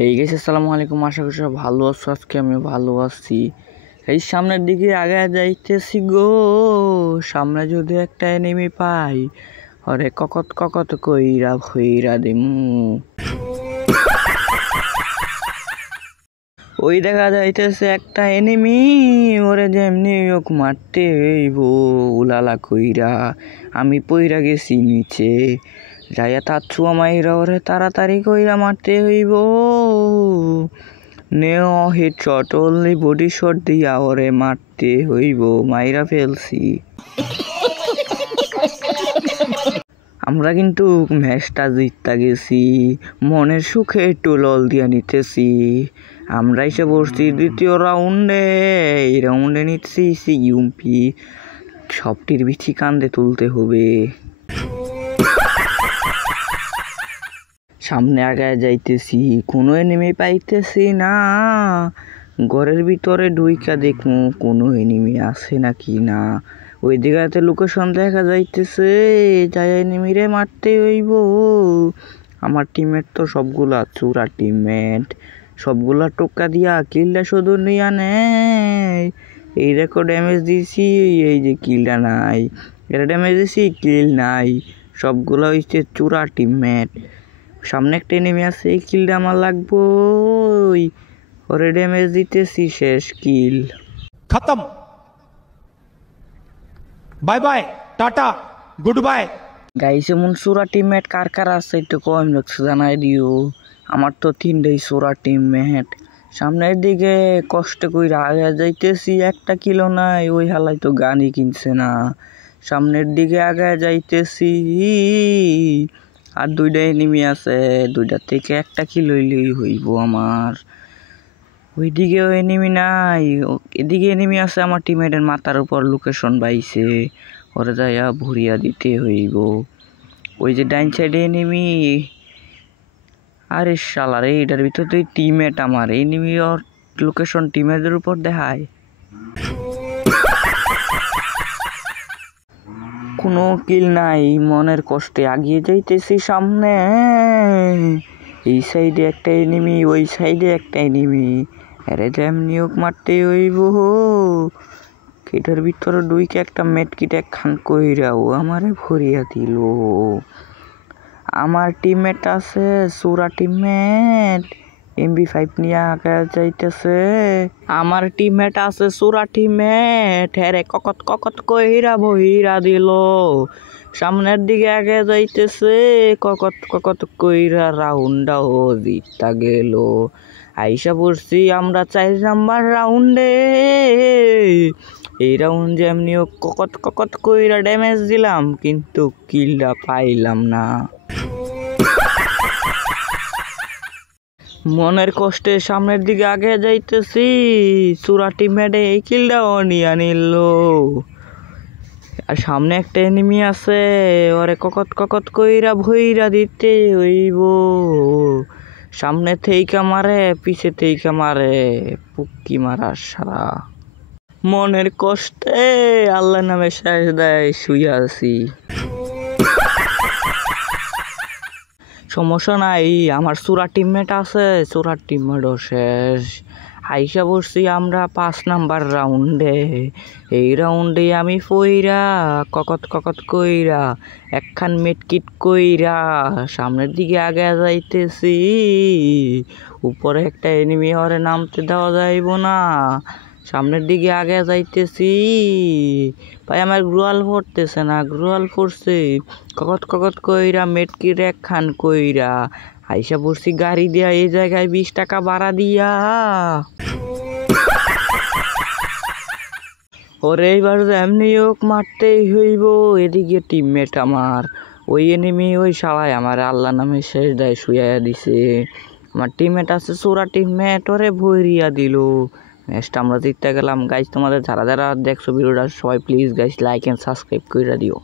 Hey guys, আসসালামু আলাইকুম। আশা করি সব ভালো আছো। আজকে আমি ভালো আছি। এই সামনের দিকে আগে যাইতেছি গো। সামনে যদি একটা এনিমি পাই, ওরে ককত ককত কইরা ভইরা দিমু। ওই দেখা যাইতেছে একটা এনিমি, ওরে যেমনি হোক মারতে হইব উলালা কইরা। আমি পইরা গেছি নিচে, যাইয়া তার ছুয়া মাইরা ওরে তাড়াতাড়ি কইরা মারতে হইব। নেও হেডশট, অনলি বডি শট দিয়া ওরে মারতে হইব। মাইরা ফেলছি। আমরা কিন্তু ম্যাচটা জিততে গেছি, মনের সুখে একটু লল দিয়া নিতেছি। আমরা এসে বসছি দ্বিতীয় রাউন্ডে। এই রাউন্ডে নিচ্ছি ইউমপি। সবটির বিচি কান্দে তুলতে হবে। সামনে আগায় যাইতেছি, কোনো এনিমি পাইতেছি না। ঘরের ভিতরে ঢুইকা দেখমু কোনো এনিমি আছে নাকি না। ওই দিকে লোকেশন দেখা যাইতেছে, যাই এনিমিরে মারতে হইব। আমার টিমমেট তো সবগুলা চুরা টিমমেট, সবগুলা টোকা দিয়া কিলটা শুধু নিয়া নেয়। এই দেখো ড্যামেজ দিছি, এই যে কিলটা নাই। এটা ড্যামেজ দিছি, কিল নাই। সবগুলা হইছে চুরা টিমমেট। সামনে একটা এনিমি আছে, এই কিলটা আমার লাগবো। ওরে ড্যামেজ দিতেছি, শেষ কিল খতম। Bye bye, tata, good bye. Guys, এমন চোরা টিমমেট কার কার আছে একটু কমেন্ট বক্সে জানাই দিও। আমার তো 3টাই চোরা টিমমেট। সামনের দিকে কষ্ট কইরা আগে যাইতেছি, একটা কিলো নাই। ওই হালাই তো গানই কিনছে না। সামনের দিকে আগে যাইতেছি, আর 2টা এনিমি আছে। 2টার থেকে একটা কিলো হইলেই হইব আমার। ওইদিকেও এনিমি নাই, এদিকে এনিমি আছে। আমার টিমমেটের মাথার উপর লোকেশন পাইছে, ওরে যাইয়া ভরিয়া দিতে হইব। ওই যে ডাইন সাইডে এনিমি। আরে শালা রে, এটার ভিতর তো টিমমেট আমার। এনিমি ওর লোকেশন টিমমেটের উপর দেখায়। কোনো কিল নাই, মনের কষ্টে আগিয়ে যাইতেছি সামনে। এই সাইডে একটা এনিমি, ওই সাইডে একটা এনিমি। আরে যেমনি হোক মারতে হইব। এটার ভিতরে ডুইকে একটা মেটকিট একখান কইরাও আমারে ভরিয়া দিল। আমার টিমমেট আছে চোরা টিমমেট, MP5 নিয়ে আগে যাইতেছে। আমার টিমমেট আছে চোরা টিমমেট, হেরে ককত ককত কইরা ভইরা দিল। সামনের দিকে আগে যাইতেছে, ককত ককত কইরা রাউন্ডটাও জিততা গেল। আইসা পড়ছি আমরা 4 নাম্বার রাউন্ডে। এই রাউন্ড যেমনি ককত ককত কইরা ড্যামেজ দিলাম, কিন্তু কিলটা পাইলাম না। মনের কষ্টে সামনের দিকে আগে যাইতেছি, চোরা টিমমেটে এই কিলটাও নিয়ে নিল। আর সামনে একটা এনিমি আছে, ওরে ককত ককত কইরা ভইরা দিতে হইব। সামনে থেইকা মারে, পিছে থেইকা মারে, পুক্কি মারা সারা। মনের কষ্টে আল্লাহ নামে শেষ দেয় শুয়ে আছি। সমস্যা নাই, আমার চোরা টিমমেট আছে, চোরা টিমমেটও শেষ। আইসা পড়ছি আমরা 5 নাম্বার রাউন্ডে। এই রাউন্ডে আমি পইরা ককত ককত কইরা একখান মেটকিট কইরা সামনের দিকে আগে যাইতেছি। উপরে একটা এনিমি, হরে নামতে দেওয়া যাইব না। সামনের দিকে আগে যাইতেছি, ভাই আমার গ্রুয়াল পড়তেছে না। গ্রুয়াল পড়ছে, ককত ককত কইরা মেটকিট একখান কইরা আইসা পড়ছি গাড়ি দিয়া। এই জায়গায় 20 টাকা ভাড়া দিয়া। ওরে এইবার এমনি হোক মারতেই হইব। এদিকে টিমমেট আমার, ওই এনিমি, ওই শালায় আমার আল্লাহ নামে শেষ দেয় শুয়া দিছে। আমার টিমমেট আছে চোরা টিমমেট, ওরে ভরিয়া দিল। ম্যাচটা আমরা জিততে গেলাম। গাইজ, তোমাদের যারা যারা দেখছো ভিডিওটা, সবাই please guys like and subscribe করে দিও।